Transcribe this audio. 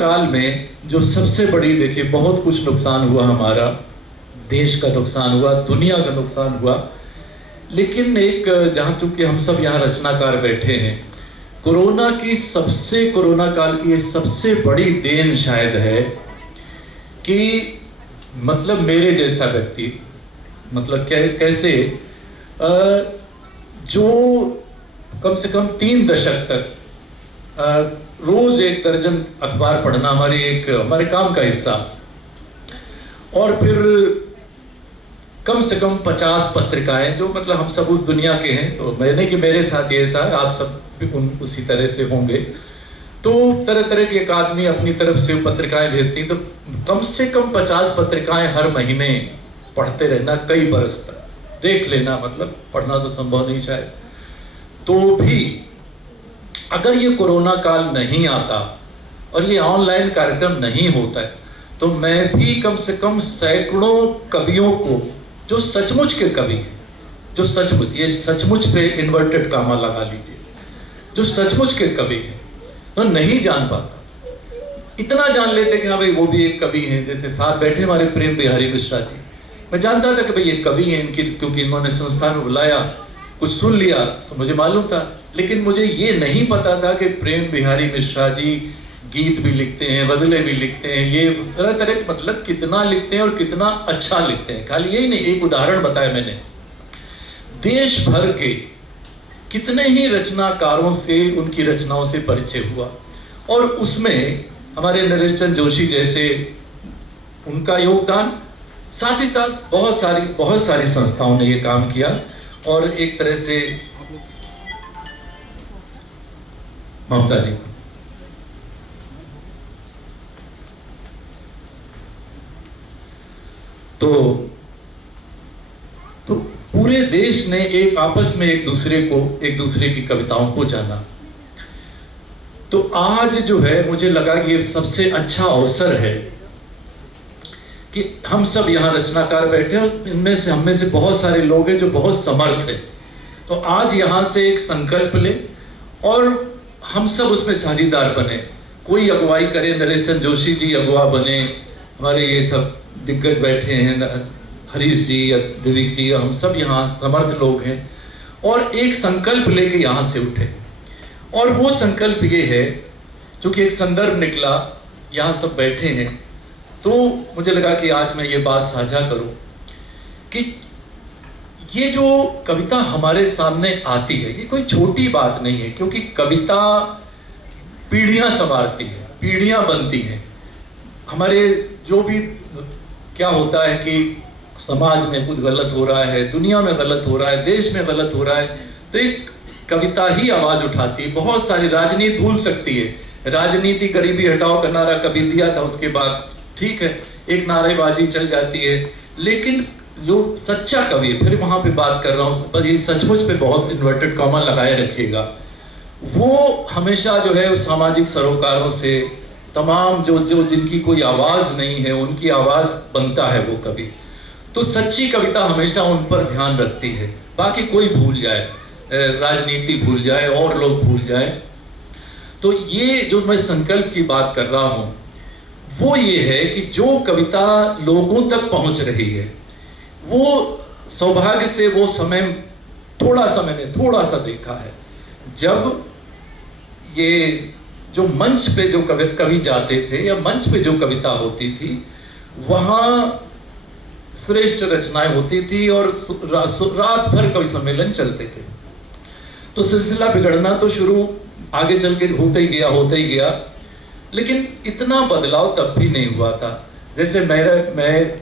काल में जो सबसे बड़ी, देखिए बहुत कुछ नुकसान हुआ, हमारा देश का नुकसान हुआ, दुनिया का नुकसान हुआ, लेकिन एक जहाँ चूंकि हम सब यहाँ रचनाकार बैठे हैं, कोरोना काल की ये सबसे बड़ी देन शायद है कि मतलब मेरे जैसा व्यक्ति, मतलब कैसे जो कम से कम 3 दशक तक रोज 1 दर्जन अखबार पढ़ना हमारे काम का हिस्सा, और फिर कम से कम 50 पत्रिकाएं, जो मतलब हम सब उस दुनिया के हैं, तो मैंने कि मेरे साथ ये ऐसा है, आप सब भी उसी तरह से होंगे, तो तरह तरह के एक आदमी अपनी तरफ से पत्रिकाएं भेजती, तो कम से कम 50 पत्रिकाएं हर महीने पढ़ते रहना, कई बरस तक देख लेना, मतलब पढ़ना तो संभव नहीं शायद। तो भी अगर ये कोरोना काल नहीं आता और ये ऑनलाइन कार्यक्रम नहीं होता है, तो मैं भी कम से कम सैकड़ों कवियों को, जो सचमुच के कवि हैं, जो सचमुच, ये सचमुच पे इन्वर्टेड कामा लगा लीजिए, जो सचमुच के कवि हैं, तो नहीं जान पाता। इतना जान लेते कि हाँ भाई वो भी एक कवि हैं, जैसे साथ बैठे हमारे प्रेम बिहारी मिश्रा जी, मैं जानता था कि भाई ये कवि हैं, इनकी क्योंकि इन्होंने संस्थान में बुलाया, कुछ सुन लिया तो मुझे मालूम था, लेकिन मुझे ये नहीं पता था कि प्रेम बिहारी मिश्रा जी गीत भी लिखते हैं, गजलें भी लिखते हैं, ये तरह तरह के, मतलब कितना लिखते हैं और कितना अच्छा लिखते हैं। खाली यही नहीं, एक उदाहरण बताया मैंने, देश भर के कितने ही रचनाकारों से, उनकी रचनाओं से परिचय हुआ, और उसमें हमारे नरेश चंद्र जोशी जैसे उनका योगदान, साथ ही साथ बहुत सारी संस्थाओं ने ये काम किया, और एक तरह से ममता जी, तो पूरे देश ने एक आपस में एक दूसरे की कविताओं को जाना। तो आज जो है, मुझे लगा कि ये सबसे अच्छा अवसर है कि हम सब यहाँ रचनाकार बैठे हैं, इनमें से हम में से बहुत सारे लोग हैं जो बहुत समर्थ हैं, तो आज यहाँ से एक संकल्प ले और हम सब उसमें साझीदार बने। कोई अगुवाई करे, नरेश चंद्र जोशी जी अगुवा बने, हमारे ये सब दिग्गज बैठे हैं, हरीश जी या दिविक जी, हम सब यहाँ समर्थ लोग हैं, और एक संकल्प लेके यहाँ से उठे। और वो संकल्प ये है, क्योंकि एक संदर्भ निकला, यहाँ सब बैठे हैं, तो मुझे लगा कि आज मैं ये बात साझा करूं कि ये जो कविता हमारे सामने आती है, ये कोई छोटी बात नहीं है, क्योंकि कविता पीढ़ियां संवारती है, पीढ़ियां बनती हैं। हमारे जो भी क्या होता है कि समाज में कुछ गलत हो रहा है, दुनिया में गलत हो रहा है, देश में गलत हो रहा है, तो एक कविता ही आवाज उठाती है। बहुत सारी राजनीति भूल सकती है, राजनीति गरीबी हटाओ का नारा कभी दिया था, उसके बाद ठीक है एक नारेबाजी चल जाती है, लेकिन जो सच्चा कवि, फिर वहां पे बात कर रहा हूं, पर ये सचमुच पे बहुत इन्वर्टेड कॉमा लगाए रखिएगा, वो हमेशा जो है उस सामाजिक सरोकारों से, तमाम जो जिनकी कोई आवाज नहीं है, उनकी आवाज बनता है वो कवि। तो सच्ची कविता हमेशा उन पर ध्यान रखती है, बाकी कोई भूल जाए, राजनीति भूल जाए और लोग भूल जाए। तो ये जो मैं संकल्प की बात कर रहा हूं, वो ये है कि जो कविता लोगों तक पहुंच रही है, वो सौभाग्य से वो समय, थोड़ा सा मैंने थोड़ा सा देखा है, जब ये जो मंच पे जो कवि जाते थे, या मंच पे जो कविता होती थी, वहां श्रेष्ठ रचनाएं होती थी, और रात भर कवि सम्मेलन चलते थे। तो सिलसिला बिगड़ना तो शुरू आगे चल के होते ही गया, लेकिन इतना बदलाव तब भी नहीं हुआ था। जैसे मैं